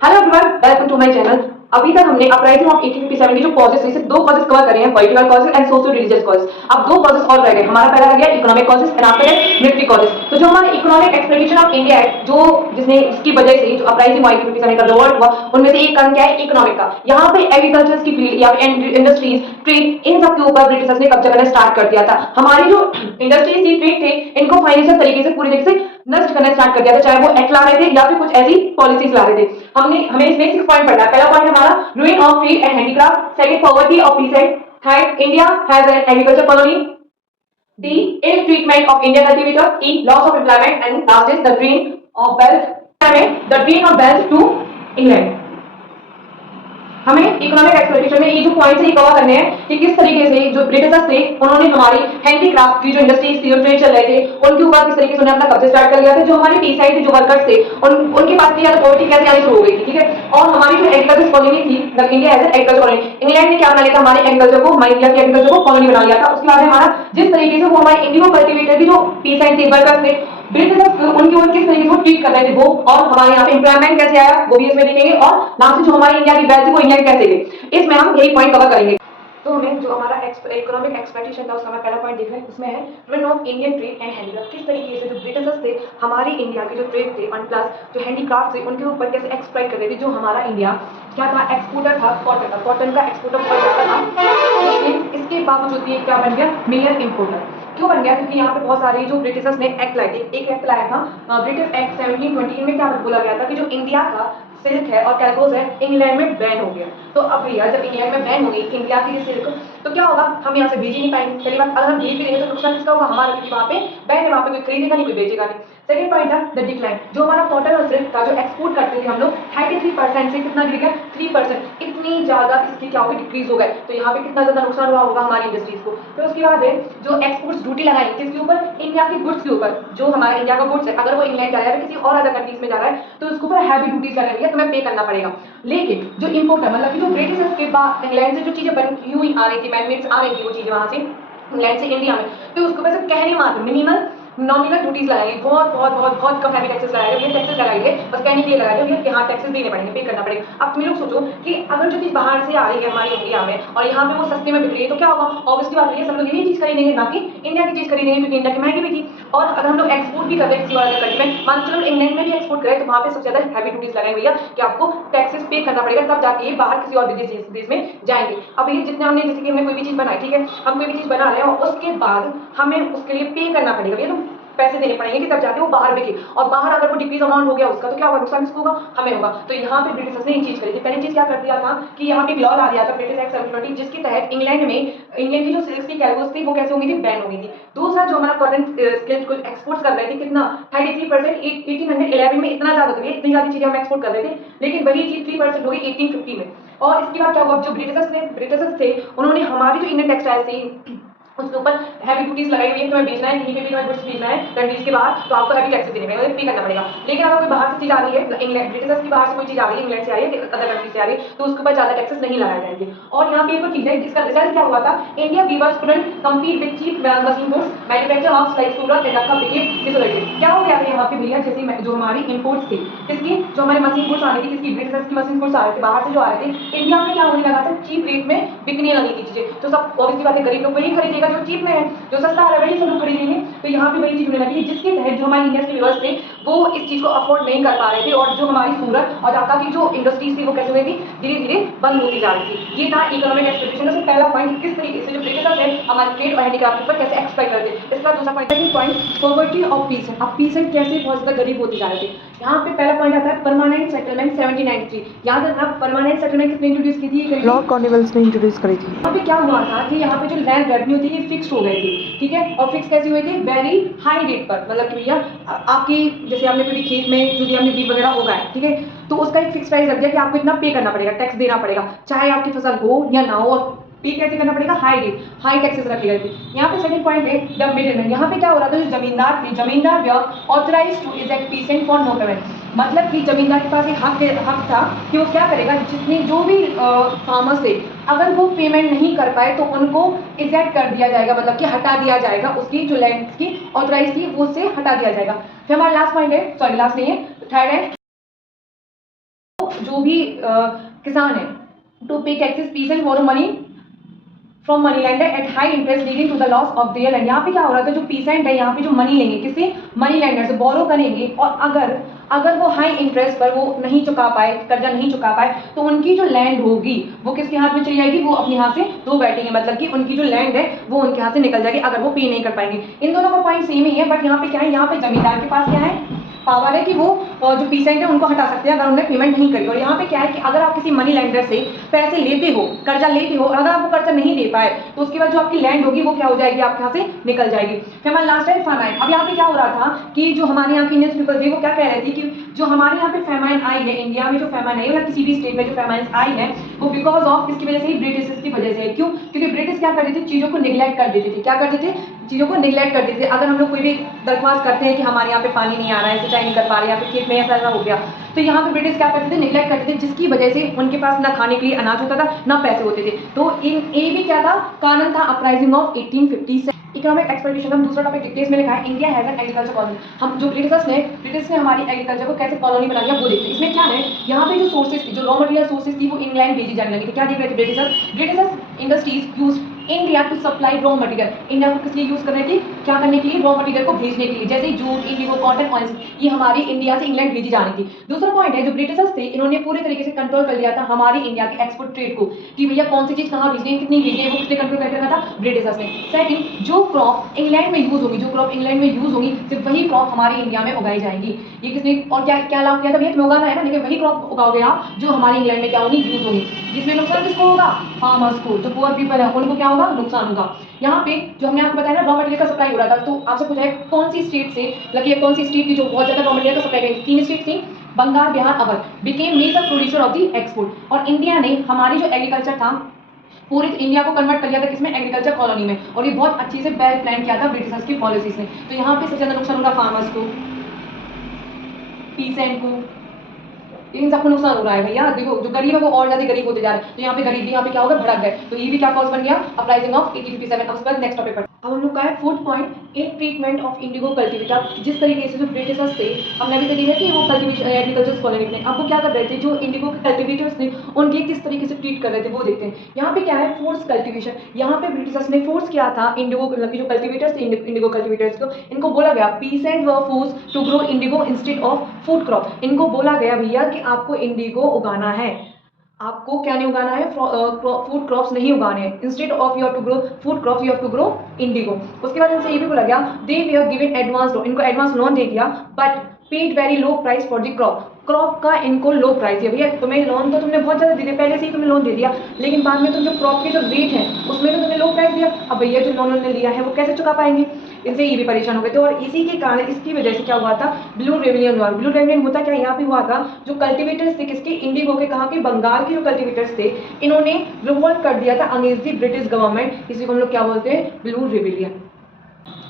Hello everyone, welcome to my channel. अभी तक हमने अपराइजिंग ऑफ 1857 के जो कॉजेस थे, सिर्फ दो कॉजेस कवर कर रहे हैं, political causes and socio religious causes. अब दो कॉजेस और रह गए। हमारा पहला रह गया economic causes and after that military causes. तो जो हमारा इकोनॉमिक एक्सप्लोइटेशन ऑफ इंडिया है, जो जिसकी वजह से जो अपराइजिंग ऑफ 1857 का रिवॉल्ट हुआ, उनमें से एक कारण क्या है? इकोनॉमिक का। यहाँ पे एग्रीकल्चर की फील्ड या इंडस्ट्रीज, ट्रेड, इन सब के ऊपर ब्रिटिशर्स ने कब्जा करना स्टार्ट कर दिया था। हमारी जो इंडस्ट्रीज थी, ट्रेड थे, इनको फाइनेंशियल तरीके से पूरी तरीके से नष्ट करना स्टार्ट कर दिया था, चाहे वो एक्ट ला रहे थे या फिर कुछ ऐसी पॉलिसीज ला रहे थे। हमें इसमें 6 पॉइंट पढ़ना है। पहला पॉइंट हमारा ruin of trade and handicraft, second poverty of pheasant, third India has an agriculture colony, D ill treatment of Indian cultivator, E loss of employment, and last is the drain of wealth to England। हमें economic exploitation में ये जो points है cover करने हैं कि किस तरीके से जो ब्रिटिशर्स थे उन्होंने हमारी हैंडीक्राफ्ट की जो इंडस्ट्रीज थी, जो ट्रेड चल रहे थे, उनके ऊपर किस तरीके से उन्होंने अपना कब्जा स्टार्ट कर लिया था। जो हमारे टी साइड के जो वर्कर्स थे उनके पास भी पॉवर्टी कैसे आनी शुरू हो गई थी, ठीक है। और हमारी जो एग्रीकल्चर कॉलोनी थी, मतलब India as agriculture colony, England ने क्या बना लिया था? हमारे एग्रीकल्चर को, हमारे इंडिया के एग्रीकल्चर को कॉलोनी बना लिया था। उसके बाद हमारा जिस तरीके से वो हमारे इंडिगो कल्टिवेटर की जो टी साइड थे वर्कर्स थे, ब्रिटिशर्स उनके ऊपर किस तरीके से ट्रीट कर रहे थे वो, और हमारे यहाँ पे एम्प्लॉयमेंट कैसे आया वो भी इसमें देखेंगे, और लास्ट जो हमारी इंडिया की वेल्थ थी वो इंग्लैंड कैसे गई, इसमें हम यही पॉइंट कवर करेंगे। तो हमें जो हमारा इकोनॉमिक एक्सप्लोइटेशन था उसका हमें पहला पॉइंट देखना है। इसमें है ruin of Indian trade and handicraft. किस तरीके से जो ब्रिटिशर्स थे हमारी इंडिया के जो ट्रेड थे और प्लस जो हैंडीक्राफ्ट थे उनके ऊपर कैसे एक्सप्लॉइट कर रहे थे। जो हमारा इंडिया क्या था? एक्सपोर्टर था कॉटन का, कॉटन का एक्सपोर्टर हुआ जाता था, लेकिन इसके बावजूद ये क्या बन गया? Major importer. क्यों बन गया? क्योंकि यहाँ पे बहुत सारे जो ब्रिटिशर्स ने एक्ट लाए थे। एक एक्ट लाया था ब्रिटिश एक्ट 1720 में। क्या बोला गया था कि जो इंडिया का सिल्क है और कैलकोज है इंग्लैंड में बैन हो गया। तो अब भैया जब इंग्लैंड में बैन हो गई इंडिया की सिल्क, तो क्या होगा? हम यहाँ से भेज ही नहीं पाएंगे। पहली बात, अगर हम भेज भी देंगे तो नुकसान किसका होगा? हमारा, क्योंकि वहाँ पे बैन है, वहाँ पे कोई खरीदेगा नहीं, कोई बेचेगा नहीं। सेकंड पॉइंट था द डिक्लाइन। जो हमारा कॉटन और सिल्क का जो एक्सपोर्ट करते थे हम लोग 33% से कितना गिर गया? 3%। इतनी ज्यादा इसकी क्या होगी? डिक्रीज हो गए। तो यहाँ पे कितना ज्यादा नुकसान हुआ होगा हमारी इंडस्ट्रीज को। फिर उसके बाद है जो एक्सपोर्ट ड्यूटी लगाई किसके ऊपर? इंडिया के गुड्स के ऊपर। जो हमारा इंडिया का गुड्स है अगर वो इंग्लैंड जा रहा है किसी और अदर कंट्रीज में जा रहा है तो उसके ऊपर हैवी ड्यूटीज लगा रही है, तुम्हें पे करना पड़ेगा। लेकिन जो इंपोर्टर मतलब कि जो ब्रिटिशर्स के बाद इंग्लैंड से जो चीजें बनी हुई आ रही थी, मैनमेड्स आ रही थी वो चीजें वहां से इंग्लैंड से इंडिया में, तो उसको वैसे कहने मात्र मिनिमल नॉमिनल ड्यूटीज लगाएंगे, बहुत बहुत बहुत बहुत कम हैवी टैक्सेस लगाएंगे। ये टैक्सेस लगाएंगे बस कहने के लिए लगाएंगे कि हाँ टैक्सेस देने पड़ेंगे, पे करना पड़ेगा। अब तुम लोग सोचो कि अगर जो चीज बाहर से आ रही है हमारे इंडिया में और यहाँ पे वो सस्ते में बिक रही है तो क्या होगा? ऑब्वियसली बात है सब लोग यही चीज खरीदेंगे, ना कि इंडिया की चीज खरीदेंगे, क्योंकि इंडिया की महंगी भी थी। और अगर हम लोग एक्सपोर्ट भी कर रहे हैं किसी और कंट्री में, मान चलो इंग्लैंड में भी एक्सपोर्ट करें तो वहाँ पे सबसे ज्यादा हैवी ड्यूटीज लगाएंगे भैया कि आपको टैक्सेस पे करना पड़ेगा, तब जाके ये बाहर किसी और देश में जाएंगे। अब ये जितने हमने, जैसे कि हमने कोई भी चीज बनाई, ठीक है, हम कोई भी चीज बना रहे हैं और उसके बाद हमें उसके लिए पे करना पड़ेगा, भैया तो पैसे देने पड़ेंगे कि तब जाके वो बाहर बिके। और बाहर अगर वो डिक्रीज अमाउंट हो गया उसका तो क्या होगा? नुकसान किसको होगा? हमें होगा। तो यहाँ पे ब्रिटिशर्स ने एक चीज करी थी। पहली चीज क्या कर दिया था कि यहाँ पे एक लॉ ला दिया था ब्रिटिश एक्ट 1720, जिसके तहत इंग्लैंड में इंग्लैंड की जो सिल्क की कैलकोज थी वो कैसे हो गई थी? बैन हो गई थी। दूसरा जो हमारा कॉटन स्किल्स को एक्सपोर्ट कर रहे थे कितना? 33%। 1811 में इतना ज्यादा था, इतनी ज्यादा चीजें हम एक्सपोर्ट कर रहे थे, लेकिन वही चीज 3% हो गई 1850 में। और इसके बाद क्या हुआ? जो ब्रिटिशर्स थे उन्होंने हमारी जो इंडियन टेक्सटाइल थी उसके ऊपर हैवी ड्यूटीज लगाई हुई है। तुम्हें बेचना है कहीं पे भी, तुम्हें गुड्स बेचना है कंट्रीज के बाहर तो आपको हैवी टैक्सेस देने पड़ेंगे, पे करना पड़ेगा। लेकिन अगर कोई बाहर से चीज आ रही है, इंग्लैंड ब्रिटिशर्स की बाहर से कोई चीज आ रही है, इंग्लैंड से आ रही है, अदर कंट्री से आ रही है, तो उसके ऊपर ज्यादा टैक्सेस नहीं लगाए जाएंगे। और यहाँ पे एक चीज है जिसका रिजल्ट क्या हुआ था? India weavers couldn't compete with cheap machine goods manufacture of like Surat and Dhaka became desolated. क्या हो गया था यहाँ पे भैया? जैसे जो हमारी इंपोर्ट्स थे किसकी, जो हमारे मशीन गुड्स आ रही थी किसकी? ब्रिटिशर्स की मशीन गुड्स आ रहे थे बाहर से जो आ रहे थे, इंडिया में क्या होने लगा था? चीप रेट में बिकने लगी थी चीजें। तो सब ऑब्वियसली बात है गरीब लोग वही खरीदेगा जो चीप में है, जो सस्ता है वही सब लोग खरीदेंगे। तो यहाँ पे वही चीज होने लगी जिसके तहत जो हमारी इंडिया के व्यूअर्स थे वो इस चीज को अफोर्ड नहीं कर पा रहे थे, और जो हमारी सूरत और ढाका की जो इंडस्ट्रीज थी वो कैसे हुई थी? धीरे धीरे बंद होती जा रही थी। ये था इकोनॉमिक एक्सप्लोइटेशन का पहला पॉइंट, किस तरीके से जो ब्रिटिशर्स है हमारे ट्रेड और हैंडीक्राफ्ट पर कैसे एक्सप्लॉइट करते थे। इसका दूसरा point, second point poverty of pheasant. अब पीसेंट कैसे बहुत ज्यादा गरीब होते जा रहे थे। यहाँ पे पहला पॉइंट आता है परमानेंट सेटलमेंट 1793। याद रखना परमानेंट सेटलमेंट किसने इंट्रोड्यूस की थी? लॉर्ड कॉर्नवालिस ने इंट्रोड्यूस करी थी। यहाँ पे क्या हुआ था कि यहाँ पे जो लैंड रेवेन्यू थी ये फिक्स हो गई थी, ठीक है। और फिक्स कैसी हुई थी? वेरी हाई रेट पर, मतलब कि भैया आपकी जैसे आपने कोई खेत में जो भी हमने बीज वगैरह उगाया, ठीक है, तो उसका एक फिक्स प्राइस रख दिया कि आपको इतना पे करना पड़ेगा, टैक्स देना पड़ेगा, चाहे आपकी फसल हो या ना हो। और पे कैसे करना पड़ेगा? हाई रेट, हाई टैक्सेस रखे गए थे। यहाँ पे सेकंड पॉइंट है द मिडलमैन। यहाँ पे क्या हो रहा था? जो जमींदार थे, जमींदार वे authorised to eject peasant for no payment. मतलब कि जमींदार के पास एक हक था कि वो क्या करेगा, जितने जो भी फार्मर्स थे अगर वो पेमेंट नहीं कर पाए तो उनको इजेक्ट कर दिया जाएगा, मतलब कि हटा दिया जाएगा, उसकी जो लैंड की ऑथराइज थी वो से हटा दिया जाएगा। फिर हमारा लास्ट पॉइंट है, सॉरी लास्ट नहीं है, थर्ड है जो भी किसान है to pay taxes peasant for money from money lender at high interest leading to the loss of their land. यहाँ पे क्या हो रहा था, जो पीसेंट है यहाँ पे जो मनी लेंगे किससे, मनी लैंडर से बोरो करेंगे, और अगर वो हाई इंटरेस्ट पर वो नहीं चुका पाए, कर्जा नहीं चुका पाए, तो उनकी जो लैंड होगी वो किसके हाथ में चली जाएगी, वो अपने हाथ से धो बैठेंगे, मतलब कि उनकी जो लैंड है वो उनके हाथ से निकल जाएगी अगर वो पे नहीं कर पाएंगे। इन दोनों का पॉइंट सेम ही है, बट यहाँ पे क्या है, यहाँ पे जमींदार के पास क्या है, पावर है कि वो जो पीसेंट है उनको हटा सकते हैं अगर उन्होंने पेमेंट नहीं करी। और यहाँ पे क्या है कि अगर आप किसी मनी लेंडर से पैसे लेते हो, कर्जा लेते हो, और अगर आप वो कर्जा नहीं दे पाए तो उसके बाद जो आपकी लैंड होगी वो क्या हो जाएगी, आपके यहाँ से निकल जाएगी। फिर हमारा लास्ट है फेमाइन। अब यहाँ पे क्या हो रहा था कि जो हमारे यहाँ के इंडियन पीपल थे वो क्या कह रहे थे कि जो हमारे यहाँ पे फेमाइन आई है, इंडिया में जो फेमाइन आई है या किसी भी स्टेट में जो फेमाइन आई है वो बिकॉज ऑफ किसकी वजह से, ब्रिटिश की वजह से। क्यों? क्योंकि ब्रिटिश क्या करते थे, चीजों को निगलेक्ट कर देते थे। क्या करते थे, चीजों को निगलेक्ट कर देते थे। अगर हम लोग कोई भी दरख्वास्त करते हैं कि हमारे यहाँ पे पानी नहीं आ रहा है, सिंचाई नहीं कर पा रहे, या फिर खेत में ऐसा हो गया, तो यहाँ पे ब्रिटिश क्या करते थे, निगलेक्ट करते थे, जिसकी वजह से उनके पास ना खाने के लिए अनाज होता था ना पैसे होते थे। तो ये भी क्या था, कारण था अपराइजिंग ऑफ 1850 से। Economic exploitation. हम दूसरा टॉपिक डिटेल्स में लिखा है, India has an agriculture colony. हम जो ब्रिटिश ने हमारी एग्रीकल्चर को कैसे कॉलोनी बना दिया वो देखते हैं। इसमें क्या है, यहाँ पे जो सोर्सेज थी, जो रॉ मटेरियल सोर्सेज थी वो इंग्लैंड भेजी जाने लगी थी। क्या देख रहे थे Britishers industries use India to supply raw material. India को किस लिए यूज कर रहे थे, क्या करने के लिए, रॉ मटेरियल को भेजने के लिए, जैसे जूट, इंडिगो, कॉटन, ऑयल्स, ये हमारी इंडिया से इंग्लैंड भेजी जानी थी। दूसरा पॉइंट है, जो ब्रिटिशर्स थे इन्होंने पूरे तरीके से कंट्रोल कर लिया था हमारी इंडिया के एक्सपोर्ट ट्रेड को, कि भैया कौन सी चीज कहाँ भेजनी है, कितनी भेजनी है, वो किसने कंट्रोल करके रखा था, ब्रिटिशर्स ने। सेकंड, जो क्रॉप इंग्लैंड में यूज होगी, जो क्रॉप इंग्लैंड में यूज होगी, सिर्फ वही क्रॉप हमारी इंडिया में उगाई जाएगी। ये किसने और क्या क्या लाभ किया था, भैया तुम्हें उगाना है ना, लेकिन वही क्रॉप उगाओगे आप जो हमारी इंग्लैंड में क्या होगी, यूज होगी। जिसमें नुकसान किसको होगा, फार्मर्स को, जो पुअर पीपल है उनको क्या होगा, नुकसान होगा। यहाँ पे जो हमने आपको बताया ना, रॉ मटेरियल का सप्लाई हो रहा था, तो आपसे पूछा है कौन सी स्टेट से लगी है, कौन सी स्टेट की जो बहुत ज्यादा रॉ मटेरियल का सप्लाई करी, 3 स्टेट थी, Bengal, Bihar, Awadh, became major producer of the export. और इंडिया ने हमारी जो एग्रीकल्चर था पूरे इंडिया को कन्वर्ट कर लिया था किसमें, एग्रीकल्चर कॉलोनी में। और ये बहुत अच्छे से वेल प्लान किया था ब्रिटिशर्स की पॉलिसी से। तो यहाँ पे सबसे ज्यादा नुकसान होगा फार्मर्स को, पीसेंट को, इन सबको नुकसान हो रहा है भैया। देखो जो गरीब है वो और ज्यादा गरीब होते जा रहे हैं, तो यहाँ पे गरीबी यहाँ पे क्या होगा, भड़क गए। तो ये भी क्या कॉज बन गया, अपराइजिंग ऑफ 1857। अब उसके बाद नेक्स्ट टॉपिक पर अब हम लोग का है fourth point, in treatment of Indigo cultivator. जिस तरीके से जो ब्रिटिशर्स थे, हमने अभी देखा कि वो कल्टीवेशन एग्रीकल्चर कॉलोनी में, अब वो क्या कर रहे थे, जो इंडिगो के कल्टीवेटर्स थे उनके किस तरीके से ट्रीट कर रहे थे वो देखते हैं। यहाँ पे क्या है, फोर्स कल्टीवेशन। यहाँ पे ब्रिटिशर्स ने फोर्स किया था इंडिगो की जो कल्टीवेटर्स थे, इंडिगो कल्टीवेटर्स को, इनको बोला गया peasant were force to grow indigo instead of food crop. इनको बोला गया भैया कि आपको इंडिगो उगाना है, आपको क्या नहीं उगाना है, फूड क्रॉप्स नहीं उगाने हैं। Instead of you have to grow food crops you have to grow indigo. उसके बाद इनसे ये भी बोला गया, they we are given advance loan, इनको एडवांस लोन दे दिया, but paid very low price for the crop का इनको लो प्राइस दिया। भैया तुम्हें लोन तो तुमने बहुत ज्यादा दे दिया, पहले से ही तुम्हें लोन दे दिया, लेकिन बाद में तुम जो क्रॉप के जो रेट है उसमें तो तुमने लो प्राइस दिया। अब भैया जो लोन उन्होंने लिया है वो कैसे चुका पाएंगे, इनसे ये भी परेशान हो गए थे। और इसी के कारण, इसकी वजह से क्या हुआ था, ब्लू रेवेलियन हुआ। ब्लू रेवेलियन होता क्या, यहाँ पे हुआ था, जो कल्टीवेटर्स थे किसके, इंडिगो के, कहाँ के, बंगाल के जो कल्टीवेटर्स थे, इन्होंने रिवोल्ट कर दिया था अगेंस्ट द ब्रिटिश गवर्नमेंट। इसी को हम लोग क्या बोलते हैं, ब्लू रेवेलियन।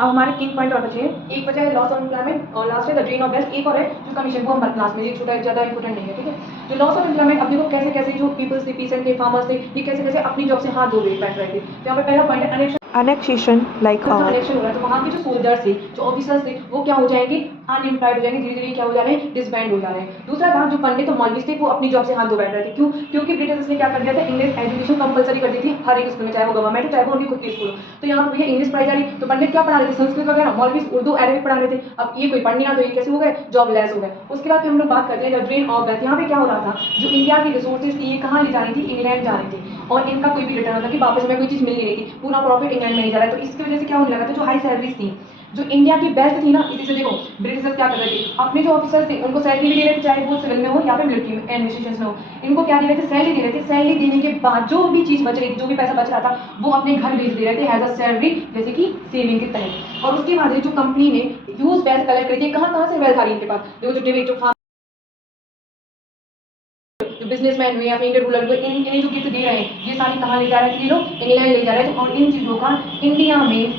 अब हमारे 3 पॉइंट और बचे हैं, एक बचा है लॉस ऑफ एम्प्लॉयमेंट और लास्ट है द ड्रेन ऑफ वेल्थ। एक और है जो कमीशन, वो हमारे क्लास में, ये छोटा ज्यादा इंपोर्टेंट नहीं है, ठीक है। जो लॉस ऑफ एम्प्लॉयमेंट, अब देखो कैसे कैसे जो पीपल्स थे, पीसेंट थे, फार्मर्स थे, ये कैसे कैसे अपनी जॉब से हाथ धो बैठ रहे थे। तो यहाँ पे पहला पॉइंट है Annexation like इलेक्शन हो रहा है, तो वहाँ के जो सोल्जर्स थे, जो ऑफिसर्स थे, वो क्या हो जाएंगे, अनएम्प्लॉयड हो जाएंगे, धीरे धीरे क्या हो जा रहे हैं, डिसबैंड हो जा रहे हैं। दूसरा था जो पंडित और मौलवी थे, वो अपनी जॉब से हाथ धो बैठ रहे थे। क्यों? क्योंकि ब्रिटिशर्स ने क्या कर दिया था, इंग्लिश एजुकेशन कंपलसरी कर दी थी हर एक स्कूल में, चाहे वो गवर्नमेंट हो चाहे वो उनकी खुद की स्कूल हो। तो यहाँ पर भैया इंग्लिश पढ़ाई जा रही, तो पंडित क्या पढ़ा रहे थे, संस्कृत वगैरह, मौलवी उर्दू अरबिक पढ़ा रहे थे। अब ये कोई पढ़ नहीं रहा, तो ये कैसे हो गए, जॉब लेस हो गए। उसके बाद हम लोग बात करते हैं ड्रेन ऑफ वेल्थ। यहाँ पे क्या हो रहा था, जो इंडिया की रिसोर्सेज थी ये कहाँ ले जानी थी, इंग्लैंड जानी थी, और इनका कोई भी रिटर्न होता कि वापस हमें कोई चीज मिल नहीं रही थी, पूरा प्रॉफिट इंग्लैंड में नहीं जा रहा है। तो इसकी वजह से क्या होने लगा था, जो हाई सैलरीज थी, जो इंडिया की बेस्ट थी ना, इसी से देखो ब्रिटिशर्स क्या कर रहे थे, अपने जो ऑफिसर्स थे उनको सैलरी भी दे रहे थे, चाहे वो सिविल में हो या फिर मिलिट्री में, एडमिनिस्ट्रेशन में हो, इनको क्या दे रहे थे, सैलरी दे रहे थे। सैलरी देने के बाद जो भी चीज बच रही थी, जो भी पैसा बच रहा था, वो अपने घर भेज दे रहे थे एज अ सैलरी, जैसे कि सेविंग के तहत। और उसके बाद जो कंपनी ने यूज वेल्थ कलेक्ट करी थी, कहाँ से वेल्थ आ रही है इनके पास, देखो जो बिजनेसमैन हुए या फिर इंडियन रूलर हुए, इन्हें जो गिफ्ट दे रहे हैं, ये सारी कहाँ ले जा रहे थे, ये लोग इंग्लैंड ले जा रहे थे। और इन चीजों का इंडिया में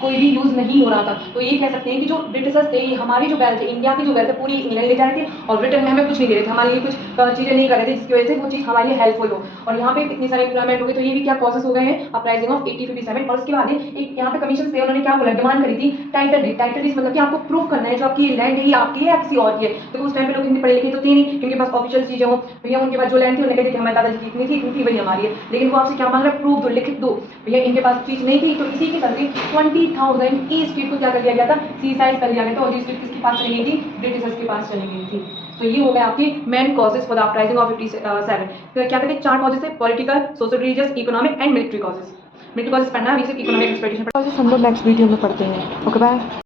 कोई भी यूज़ नहीं हो रहा था। तो ये कह सकते हैं कि जो ब्रिटिशर्स थे, ये हमारी जो वेल्थ है, इंडिया की जो वेल्थ है पूरी इंग्लैंड ले जा रहे थे और रिटर्न में हमें कुछ नहीं दे रहे थे, हमारे लिए कुछ चीज़ें नहीं कर रहे थे जिसकी वजह से वो चीज़ हमारे लिए हेल्पफुल हो। और यहाँ पे इतनी सारी एम्प्लॉयमेंट हो गई, तो ये भी क्या कॉजेस हो गए हैं अपराइजिंग ऑफ 1857। और उसके बाद एक यहाँ पे कमीशन पे उन्होंने क्या बोला, डिमांड करी थी टाइटल डीड। टाइटल डीड मतलब कि आपको प्रूफ करना है जो आपकी लैंड है ये आपकी है या किसी और की है। तो उस टाइम पे लोग इतने पढ़े लिखे तो थे नहीं, क्योंकि बस ऑफिशियल चीजें हो, भैया उनके पास जो लैंड थी उन्होंने कहा कि हमारे दादाजी की इतनी थी वही हमारी है। लेकिन वो आपसे क्या मांग रहा है, प्रूफ दो, लिखित दो। भैया इनके पास चीज नहीं थी, तो इसी के चलते 20,000 ई स्ट्रीट को क्या कर दिया गया था, सीसाइड कर दिया गया था। और ये स्ट्रीट किसके पास चली गई थी, ब्रिटिशर्स के पास चली गई थी। तो ये हो गए आपके main causes for the uprising of 57। तो क्या कहते हैं, 4 कॉजेज है, political, social, religious, economic and military causes. Military causes पढ़ना है, अभी सिर्फ इकोनॉमिक एक्सपेक्टेशन। कॉजेस हम लोग नेक्स्ट वीडियो में पढ़ते हैं। Okay bye.